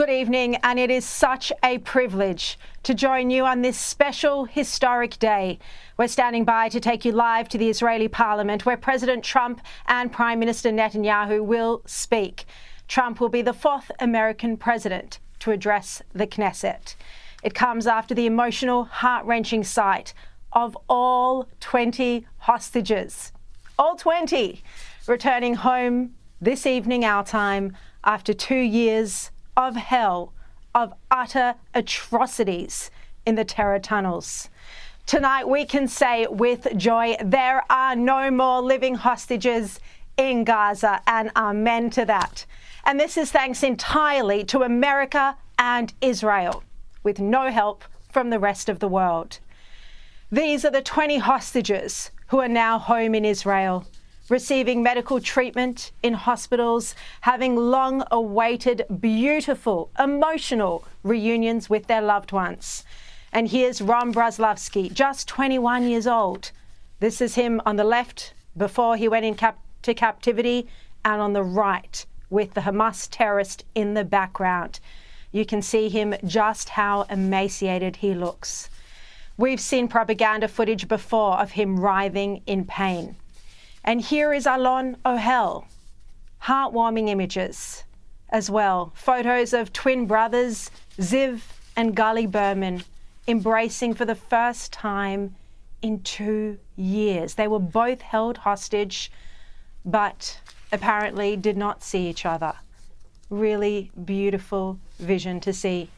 Good evening, and it is such a privilege to join you on this special historic day. We're standing by to take you live to the Israeli Parliament, where President Trump and Prime Minister Netanyahu will speak. Trump will be the fourth American president to address the Knesset. It comes after the emotional, heart-wrenching sight of all 20 hostages, all 20, returning home this evening our time after 2 years of hell, of utter atrocities in the terror tunnels. Tonight we can say with joy, there are no more living hostages in Gaza, and amen to that. And this is thanks entirely to America and Israel, with no help from the rest of the world. These are the 20 hostages who are now home in Israel, receiving medical treatment in hospitals, having long-awaited, beautiful, emotional reunions with their loved ones. And here's Ron Braslovsky, just 21 years old. This is him on the left before he went into captivity, and on the right with the Hamas terrorist in the background. You can see him just how emaciated he looks. We've seen propaganda footage before of him writhing in pain. And here is Alon Ohel. Heartwarming images as well. Photos of twin brothers, Ziv and Gali Berman, embracing for the first time in 2 years. They were both held hostage, but apparently did not see each other. Really beautiful vision to see.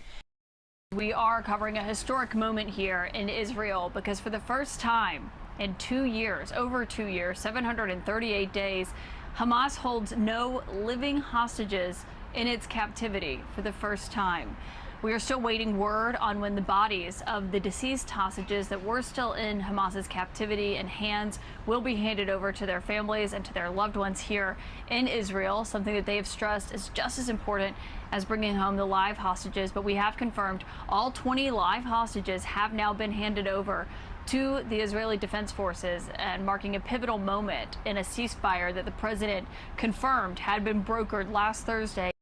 We are covering a historic moment here in Israel because for the first time in 2 years, over 2 years, 738 days, Hamas holds no living hostages in its captivity for the first time. We are still waiting word on when the bodies of the deceased hostages that were still in Hamas's captivity and hands will be handed over to their families and to their loved ones here in Israel, something that they have stressed is just as important as bringing home the live hostages. But we have confirmed all 20 live hostages have now been handed over to the Israeli Defense Forces, and marking a pivotal moment in a ceasefire that the president confirmed had been brokered last Thursday.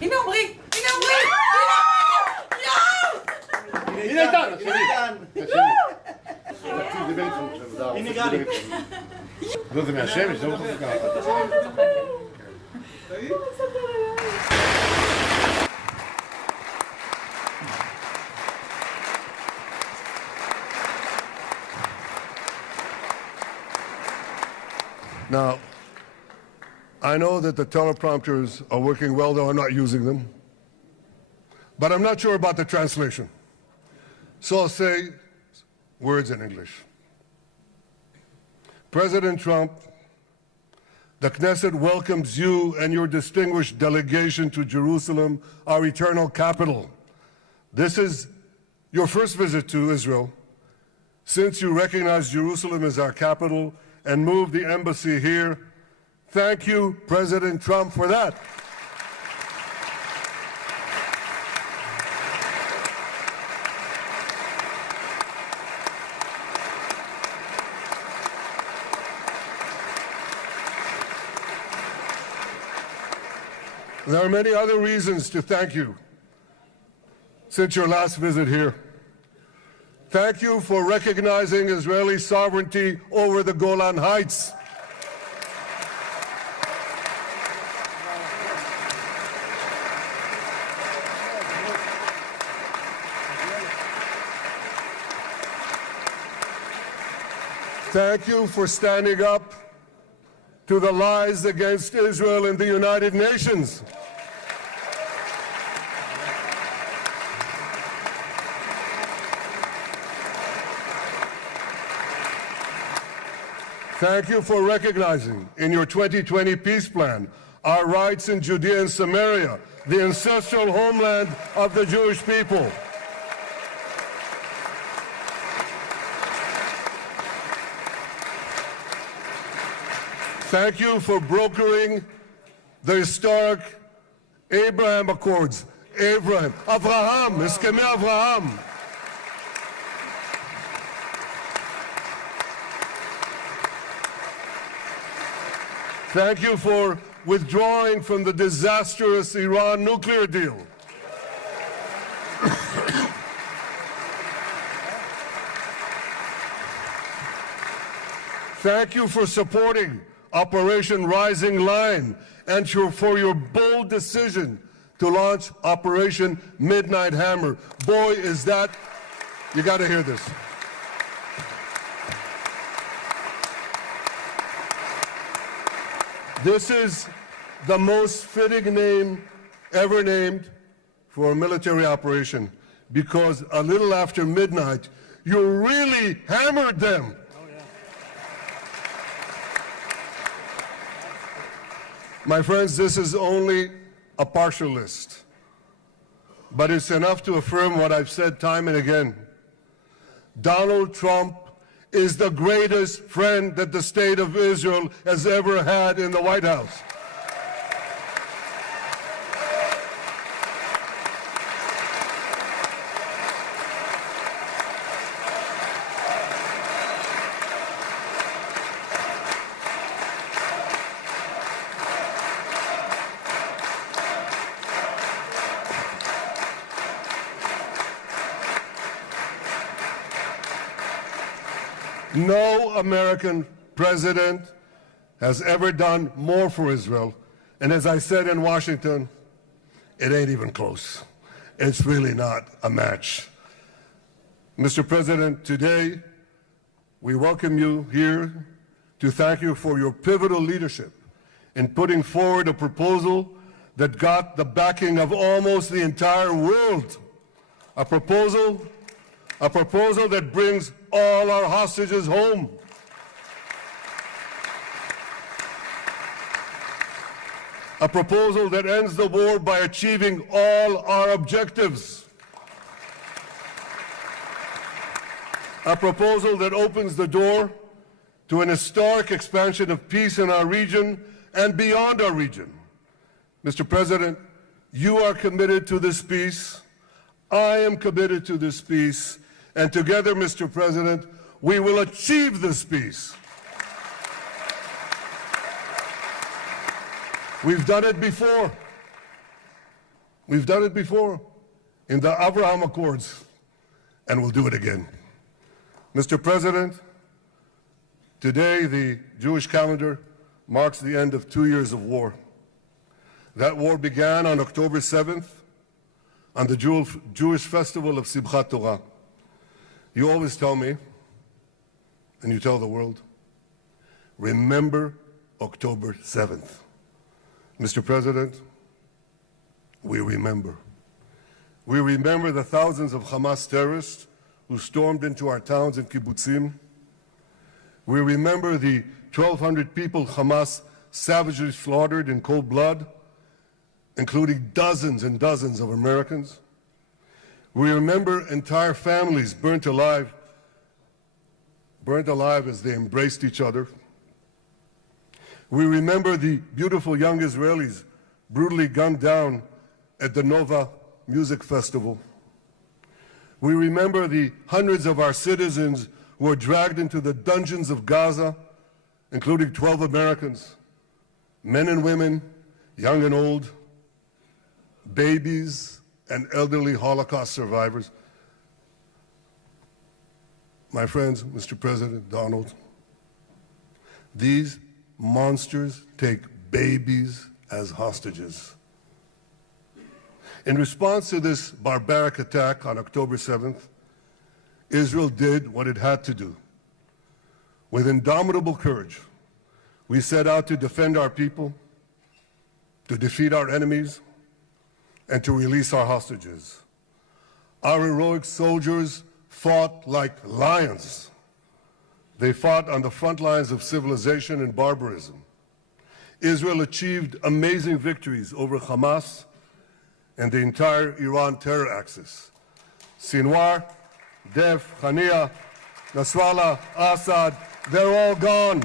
הנה עמרי! הנה עמרי! הנה איתן! הנה גלי! לא, זה מהשמש, זה לא מחזיק ככה. Now, I know that the teleprompters are working well, though I'm not using them. But I'm not sure about the translation. So I'll say words in English. President Trump, the Knesset welcomes you and your distinguished delegation to Jerusalem, our eternal capital. This is your first visit to Israel since you recognize Jerusalem as our capital and moved the embassy here. Thank you, President Trump, for that. There are many other reasons to thank you since your last visit here. Thank you for recognizing Israeli sovereignty over the Golan Heights. Thank you for standing up to the lies against Israel in the United Nations. Thank you for recognizing in your 2020 peace plan our rights in Judea and Samaria, the ancestral homeland of the Jewish people. Thank you for brokering the historic Abraham Accords. Abraham, Eskamei Avraham. Thank you for withdrawing from the disastrous Iran nuclear deal. Thank you for supporting Operation Rising Lion and for your bold decision to launch Operation Midnight Hammer. Boy, is that, you got to hear this. This is the most fitting name ever named for a military operation, because a little after midnight, you really hammered them. My friends, this is only a partial list, but it's enough to affirm what I've said time and again. Donald Trump is the greatest friend that the state of Israel has ever had in the White House. No American president has ever done more for Israel. And as I said in Washington, it ain't even close. It's really not a match. Mr. President, today we welcome you here to thank you for your pivotal leadership in putting forward a proposal that got the backing of almost the entire world. A proposal that brings all our hostages home. A proposal that ends the war by achieving all our objectives. A proposal that opens the door to an historic expansion of peace in our region and beyond our region. Mr. President, you are committed to this peace. I am committed to this peace. And together, Mr. President, we will achieve this peace. We've done it before. We've done it before in the Abraham Accords, and we'll do it again. Mr. President, today the Jewish calendar marks the end of 2 years of war. That war began on October 7th, on the Jewish festival of Simchat Torah. You always tell me, and you tell the world, remember October 7th. Mr. President, we remember. We remember the thousands of Hamas terrorists who stormed into our towns and kibbutzim. We remember the 1,200 people Hamas savagely slaughtered in cold blood, including dozens and dozens of Americans. We remember entire families burnt alive as they embraced each other. We remember the beautiful young Israelis brutally gunned down at the Nova Music Festival. We remember the hundreds of our citizens who were dragged into the dungeons of Gaza, including 12 Americans, men and women, young and old, babies and elderly Holocaust survivors. My friends, Mr. President, Donald, these monsters take babies as hostages. In response to this barbaric attack on October 7th, Israel did what it had to do. With indomitable courage, we set out to defend our people, to defeat our enemies, and to release our hostages. Our heroic soldiers fought like lions. They fought on the front lines of civilization and barbarism. Israel achieved amazing victories over Hamas and the entire Iran terror axis. Sinwar, Def, Hania, Nasrallah, Assad, they're all gone.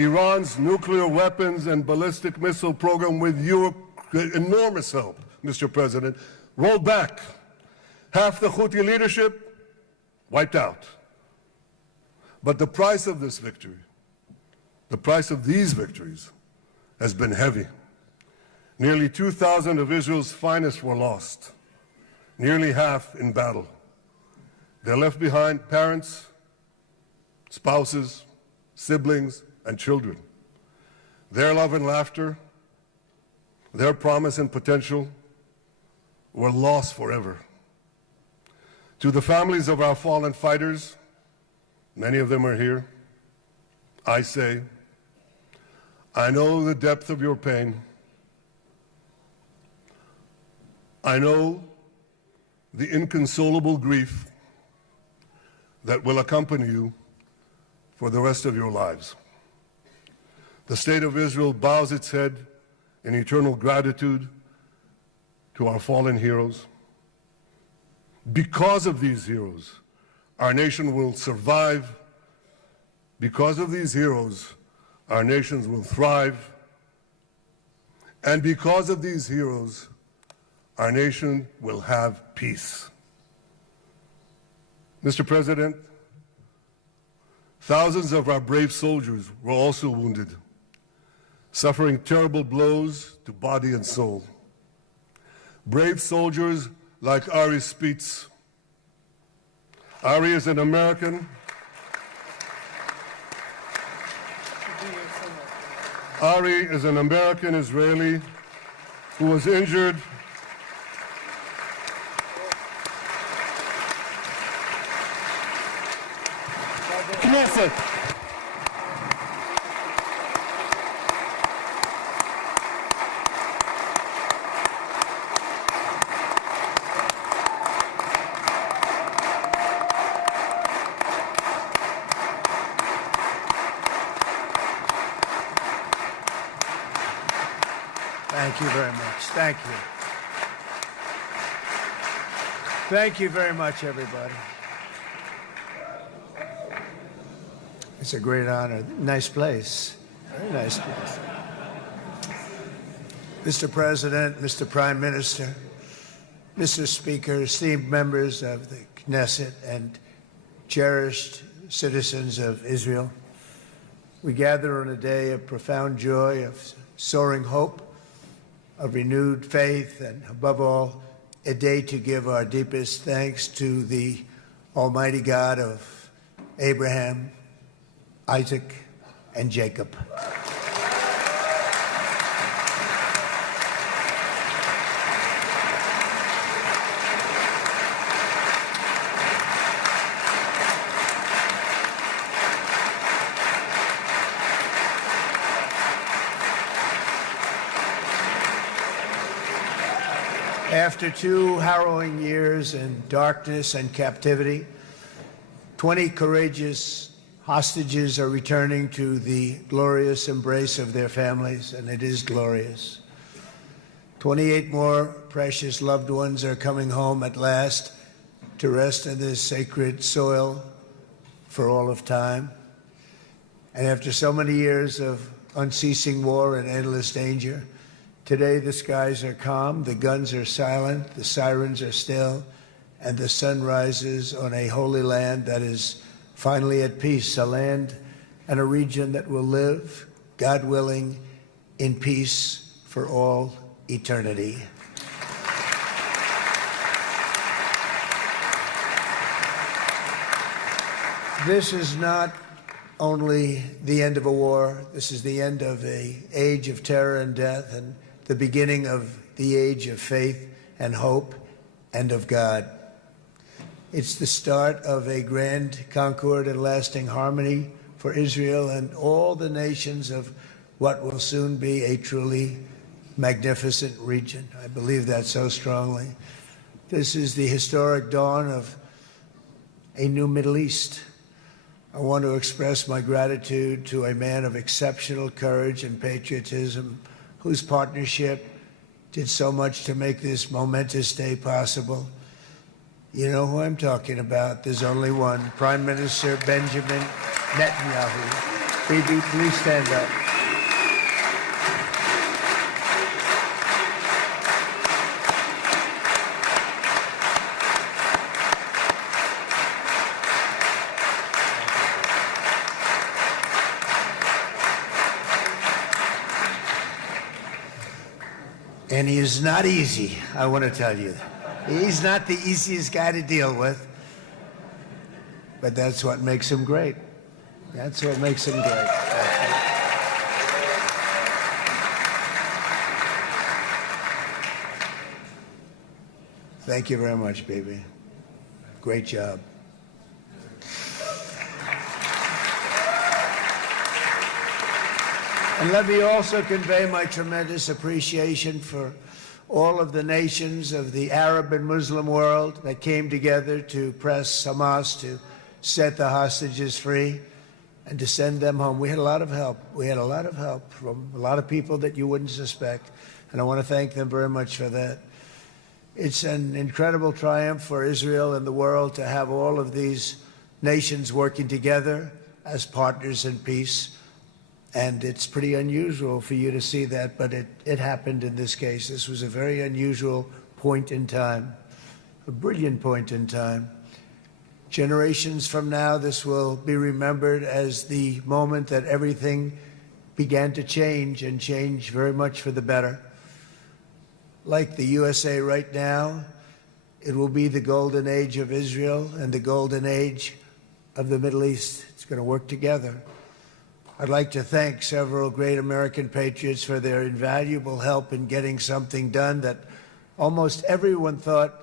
Iran's nuclear weapons and ballistic missile program with your enormous help, Mr. President, rolled back. Half the Houthi leadership wiped out. But the price of this victory, the price of these victories, has been heavy. Nearly 2,000 of Israel's finest were lost, nearly half in battle. They left behind parents, spouses, siblings, and children. Their love and laughter, their promise and potential were lost forever. To the families of our fallen fighters, many of them are here, I say, I know the depth of your pain. I know the inconsolable grief that will accompany you for the rest of your lives. The state of Israel bows its head in eternal gratitude to our fallen heroes. Because of these heroes, our nation will survive. Because of these heroes, our nations will thrive. And because of these heroes, our nation will have peace. Mr. President, thousands of our brave soldiers were also wounded, suffering terrible blows to body and soul. Brave soldiers like Ari Spitz. Ari is an American. Ari is an American Israeli who was injured Knesset. Thank you very much. Thank you. Thank you very much, everybody. It's a great honor. Nice place. Very nice place. Mr. President, Mr. Prime Minister, Mr. Speaker, esteemed members of the Knesset and cherished citizens of Israel, we gather on a day of profound joy, of soaring hope, of renewed faith, and above all, a day to give our deepest thanks to the Almighty God of Abraham, Isaac, and Jacob. After 2 harrowing years in darkness and captivity, 20 courageous hostages are returning to the glorious embrace of their families, and it is glorious. 28 more precious loved ones are coming home at last to rest in this sacred soil for all of time. And after so many years of unceasing war and endless danger, today the skies are calm, the guns are silent, the sirens are still, and the sun rises on a holy land that is finally at peace, a land and a region that will live, God willing, in peace for all eternity. This is not only the end of a war, this is the end of an age of terror and death, and the beginning of the age of faith and hope and of God. It's the start of a grand concord and lasting harmony for Israel and all the nations of what will soon be a truly magnificent region. I believe that so strongly. This is the historic dawn of a new Middle East. I want to express my gratitude to a man of exceptional courage and patriotism, whose partnership did so much to make this momentous day possible. You know who I'm talking about. There's only one, Prime Minister Benjamin Netanyahu. Bibi, please stand up. And he is not easy, I want to tell you. He's not the easiest guy to deal with, but that's what makes him great. That's what makes him great. Thank you very much, Bibi. Great job. And let me also convey my tremendous appreciation for all of the nations of the Arab and Muslim world that came together to press Hamas to set the hostages free and to send them home. We had a lot of help. We had a lot of help from a lot of people that you wouldn't suspect, and I want to thank them very much for that. It's an incredible triumph for Israel and the world to have all of these nations working together as partners in peace. And it's pretty unusual for you to see that, but it happened in this case. This was a very unusual point in time, a brilliant point in time. Generations from now, this will be remembered as the moment that everything began to change, and change very much for the better. Like the USA right now, it will be the golden age of Israel and the golden age of the Middle East. It's going to work together. I'd like to thank several great American patriots for their invaluable help in getting something done that almost everyone thought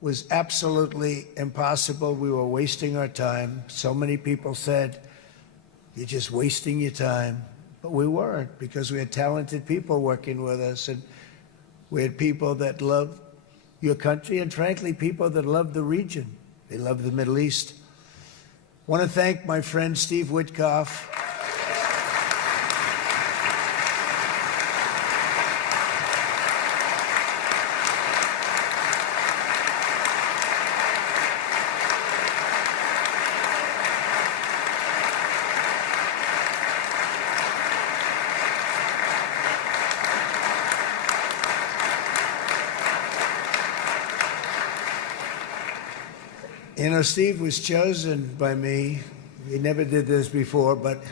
was absolutely impossible. We were wasting our time. So many people said, "You're just wasting your time." But we weren't, because we had talented people working with us, and we had people that loved your country, and frankly, people that loved the region. They loved the Middle East. I want to thank my friend Steve Witkoff. You know, Steve was chosen by me. He never did this before, but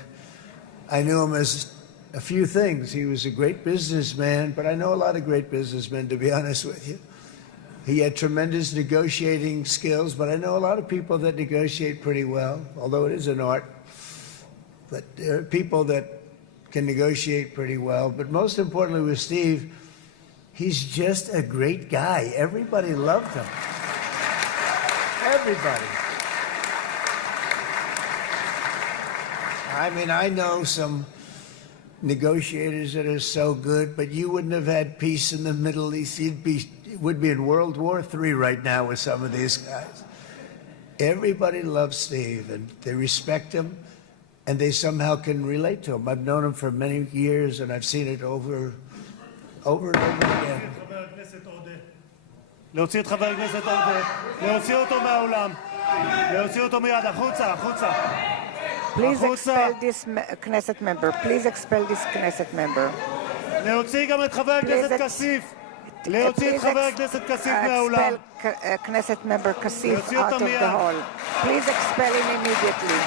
I knew him as a few things. He was a great businessman, but I know a lot of great businessmen, to be honest with you. He had tremendous negotiating skills, but I know a lot of people that negotiate pretty well, although it is an art. But there are people that can negotiate pretty well. But most importantly with Steve, he's just a great guy. Everybody loved him. Everybody. I mean, I know some negotiators that are so good, but you wouldn't have had peace in the Middle East. It would be in World War III right now with some of these guys. Everybody loves Steve, and they respect him, and they somehow can relate to him. I've known him for many years, and I've seen it over and over again. להוציא את חבר הכנסת עודה, להוציא אותו מהאולם, להוציא אותו מיד, החוצה, החוצה. Please expel this Knesset member. Please expel this Knesset member. להוציא גם את חבר הכנסת כסיף. להוציא את חבר הכנסת כסיף מהאולם. Expel Knesset member Kasif out of the hall. Please expel him immediately.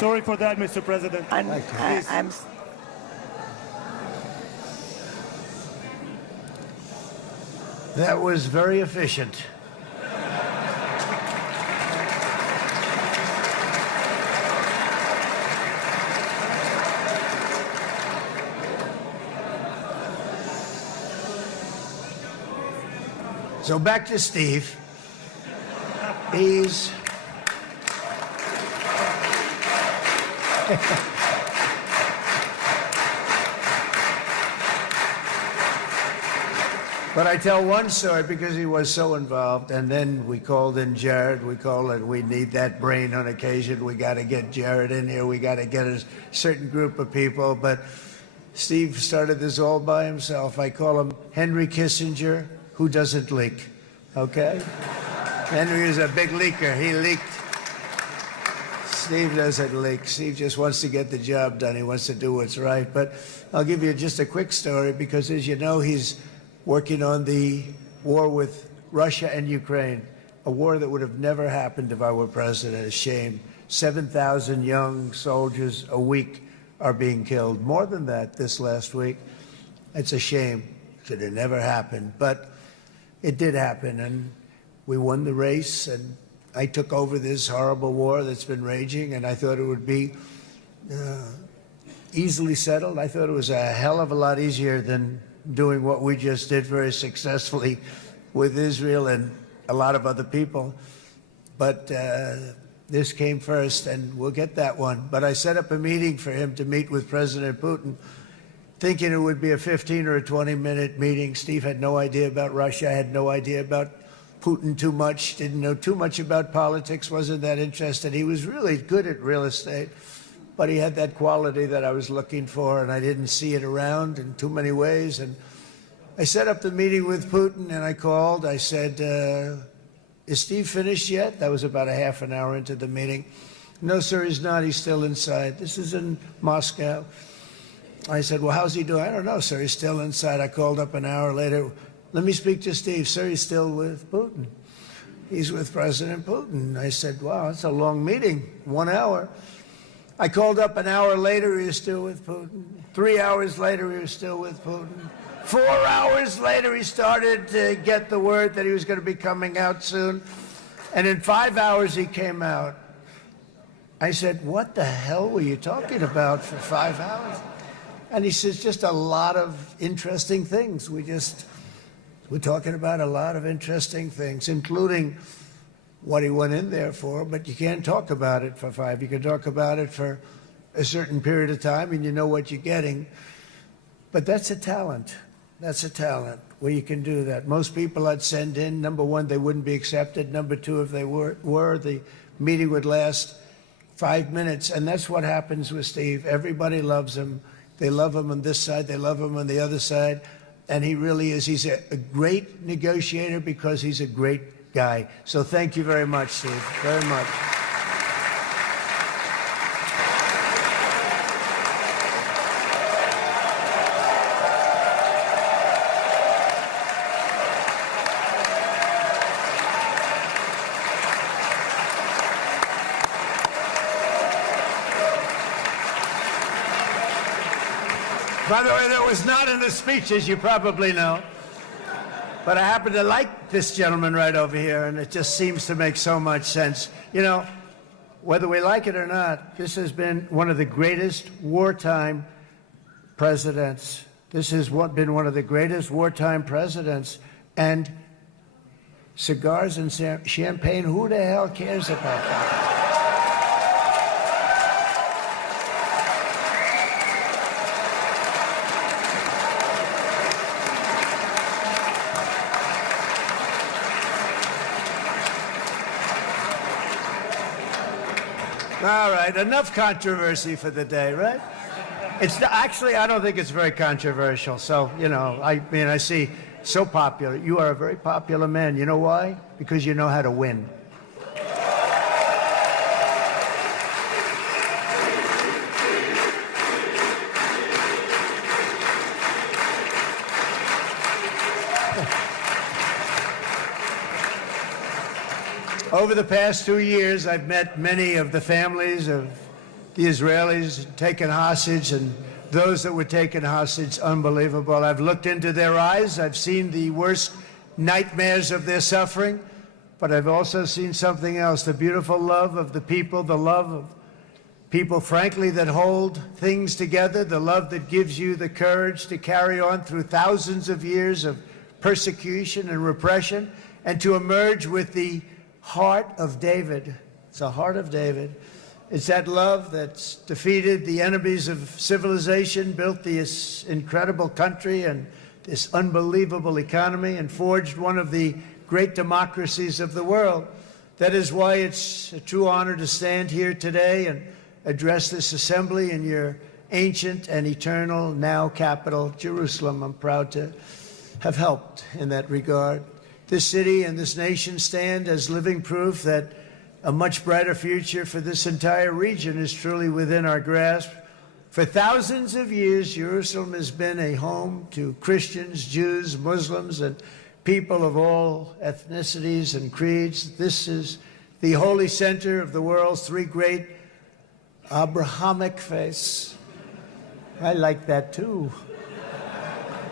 Sorry for that, Mr. President. That was very efficient. So back to Steve. He's But I tell one story because he was so involved, and then we called in Jared. We need that brain on occasion. We got to get Jared in here. We got to get a certain group of people. But Steve started this all by himself. I call him Henry Kissinger, who doesn't leak, okay? Henry is a big leaker. He leaked. Steve doesn't leak. Steve just wants to get the job done. He wants to do what's right. But I'll give you just a quick story because, as you know, he's working on the war with Russia and Ukraine, a war that would have never happened if I were president. A shame. 7,000 young soldiers a week are being killed. More than that this last week. It's a shame. It should have never happened. But it did happen, and we won the race, and I took over this horrible war that's been raging, and I thought it would be easily settled. I thought it was a hell of a lot easier than doing what we just did very successfully with Israel and a lot of other people. But this came first, and we'll get that one. But I set up a meeting for him to meet with President Putin, thinking it would be a 15 or a 20-minute meeting. Steve had no idea about Russia, had no idea about Putin too much, didn't know too much about politics, wasn't that interested. He was really good at real estate, but he had that quality that I was looking for, and I didn't see it around in too many ways. And I set up the meeting with Putin, and I called. I said, is Steve finished yet? That was about a half an hour into the meeting. No, sir, he's not. He's still inside. This is in Moscow. I said, well, how's he doing? I don't know, sir. He's still inside. I called up an hour later. Let me speak to Steve. Sir, he's still with Putin. He's with President Putin. I said, wow, that's a long meeting, 1 hour. I called up an hour later, he was still with Putin. 3 hours later, he was still with Putin. 4 hours later, he started to get the word that he was going to be coming out soon. And in 5 hours, he came out. I said, what the hell were you talking about for 5 hours? And he says, just a lot of interesting things. We're talking about a lot of interesting things, including what he went in there for, but you can't talk about it for 5. You can talk about it for a certain period of time, and you know what you're getting. But that's a talent. That's a talent where you can do that. Most people I'd send in, number one, they wouldn't be accepted. Number two, if they were, the meeting would last 5 minutes. And that's what happens with Steve. Everybody loves him. They love him on this side. They love him on the other side. And he really is. He's a great negotiator because he's a great guy. So thank you very much, Steve, very much. By the way, that was not in the speech, as you probably know. But I happen to like this gentleman right over here, and it just seems to make so much sense. You know, whether we like it or not, this has been one of the greatest wartime presidents. This has been one of the greatest wartime presidents. And cigars and champagne, who the hell cares about that? All right, enough controversy for the day, right? Actually, I don't think it's very controversial. So, you know, I mean, I see so popular. You are a very popular man. You know why? Because you know how to win. Over the past 2 years, I've met many of the families of the Israelis taken hostage and those that were taken hostage. Unbelievable. I've looked into their eyes. I've seen the worst nightmares of their suffering, but I've also seen something else, the beautiful love of the people, the love of people, frankly, that hold things together, the love that gives you the courage to carry on through thousands of years of persecution and repression and to emerge with the heart of David. It's the heart of David. It's that love that's defeated the enemies of civilization, built this incredible country and this unbelievable economy and forged one of the great democracies of the world. That is why it's a true honor to stand here today and address this assembly in your ancient and eternal now capital, Jerusalem. I'm proud to have helped in that regard. This city and this nation stand as living proof that a much brighter future for this entire region is truly within our grasp. For thousands of years, Jerusalem has been a home to Christians, Jews, Muslims, and people of all ethnicities and creeds. This is the holy center of the world's three great Abrahamic faiths. I like that too.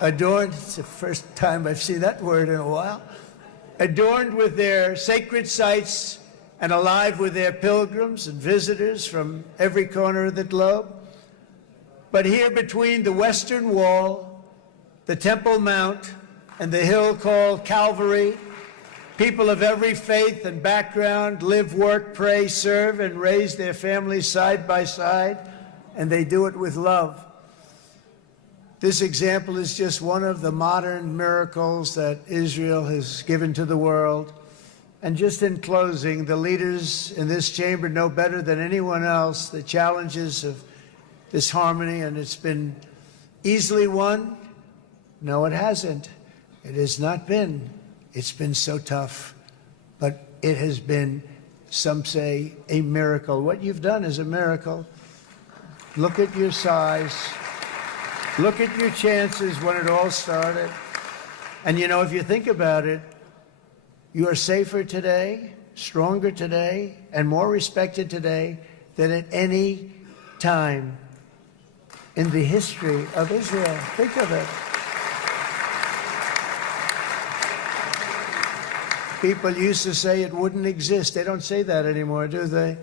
Adorned, it's the first time I've seen that word in a while. Adorned with their sacred sites and alive with their pilgrims and visitors from every corner of the globe. But here between the Western Wall, the Temple Mount, and the hill called Calvary, people of every faith and background live, work, pray, serve, and raise their families side by side, and they do it with love. This example is just one of the modern miracles that Israel has given to the world. And just in closing, the leaders in this chamber know better than anyone else the challenges of this harmony, and it's been easily won. No, it hasn't. It has not been. It's been so tough, but it has been, some say, a miracle. What you've done is a miracle. Look at your size. Look at your chances when it all started. And you know, if you think about it, you are safer today, stronger today, and more respected today than at any time in the history of Israel. Think of it. People used to say it wouldn't exist. They don't say that anymore, do they?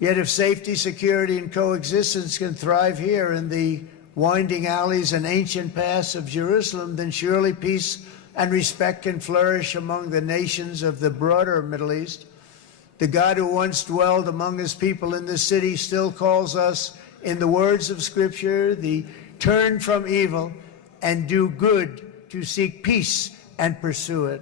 Yet if safety, security, and coexistence can thrive here in the winding alleys and ancient paths of Jerusalem, then surely peace and respect can flourish among the nations of the broader Middle East. The God who once dwelled among his people in this city still calls us, in the words of Scripture, the turn from evil and do good, to seek peace and pursue it.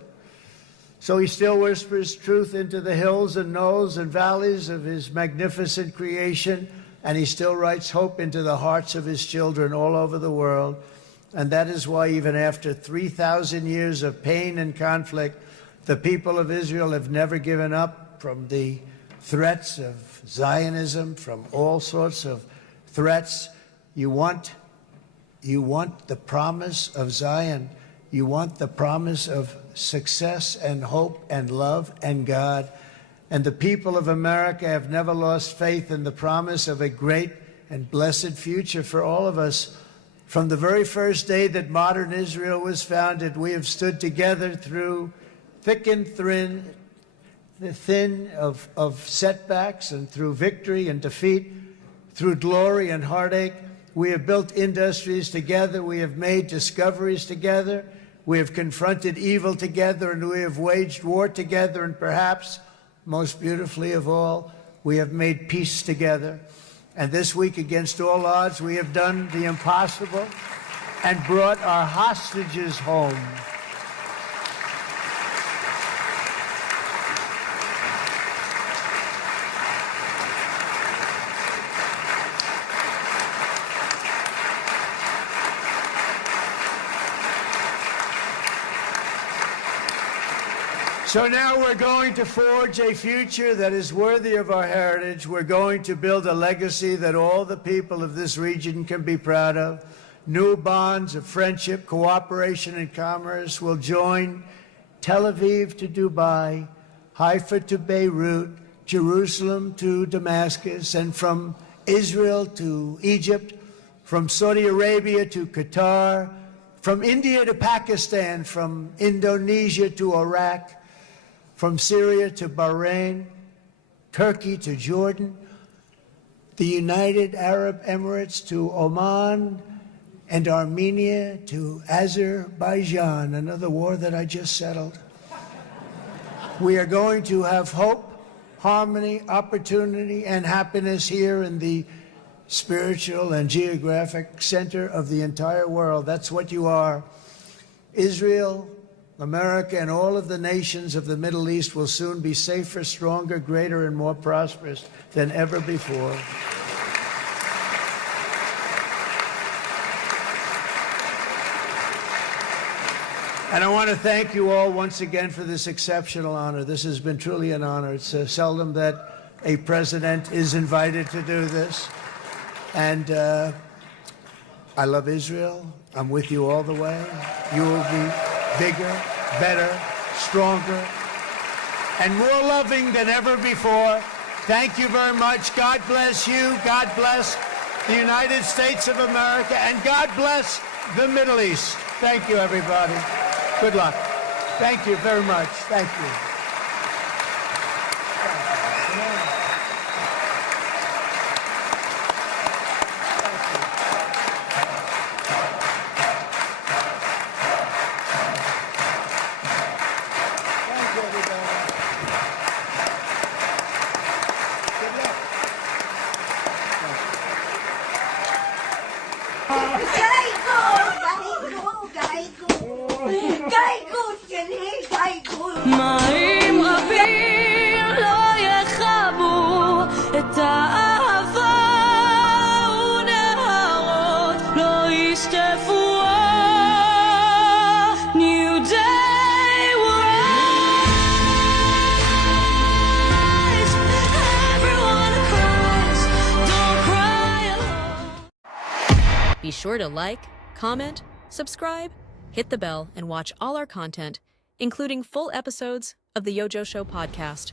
So he still whispers truth into the hills and knolls and valleys of his magnificent creation, and he still writes hope into the hearts of his children all over the world. And that is why even after 3,000 years of pain and conflict, the people of Israel have never given up from the threats of Zionism, from all sorts of threats. You want the promise of Zion. You want the promise of success and hope and love and God. And the people of America have never lost faith in the promise of a great and blessed future for all of us. From the very first day that modern Israel was founded, we have stood together through thick and thin of setbacks, and through victory and defeat, through glory and heartache. We have built industries together. We have made discoveries together. We have confronted evil together, and we have waged war together. And perhaps most beautifully of all, we have made peace together. And this week, against all odds, we have done the impossible and brought our hostages home. So now we're going to forge a future that is worthy of our heritage. We're going to build a legacy that all the people of this region can be proud of. New bonds of friendship, cooperation, and commerce will join Tel Aviv to Dubai, Haifa to Beirut, Jerusalem to Damascus, and from Israel to Egypt, from Saudi Arabia to Qatar, from India to Pakistan, from Indonesia to Iraq, from Syria to Bahrain, Turkey to Jordan, the United Arab Emirates to Oman, and Armenia to Azerbaijan, another war that I just settled. We are going to have hope, harmony, opportunity, and happiness here in the spiritual and geographic center of the entire world. That's what you are. Israel, America, and all of the nations of the Middle East will soon be safer, stronger, greater, and more prosperous than ever before. And I want to thank you all once again for this exceptional honor. This has been truly an honor. It's seldom that a president is invited to do this. And I love Israel. I'm with you all the way. You will be bigger, better, stronger, and more loving than ever before. Thank you very much. God bless you. God bless the United States of America. And God bless the Middle East. Thank you, everybody. Good luck. Thank you very much. Thank you. מים רבים לא יכבו את האהבה ונהרות לא ישטפו. New day will rise. Everyone cries, don't cry alone. Be sure to like, comment, subscribe, hit the bell, and watch all our content, including full episodes of the YoJoe Show podcast.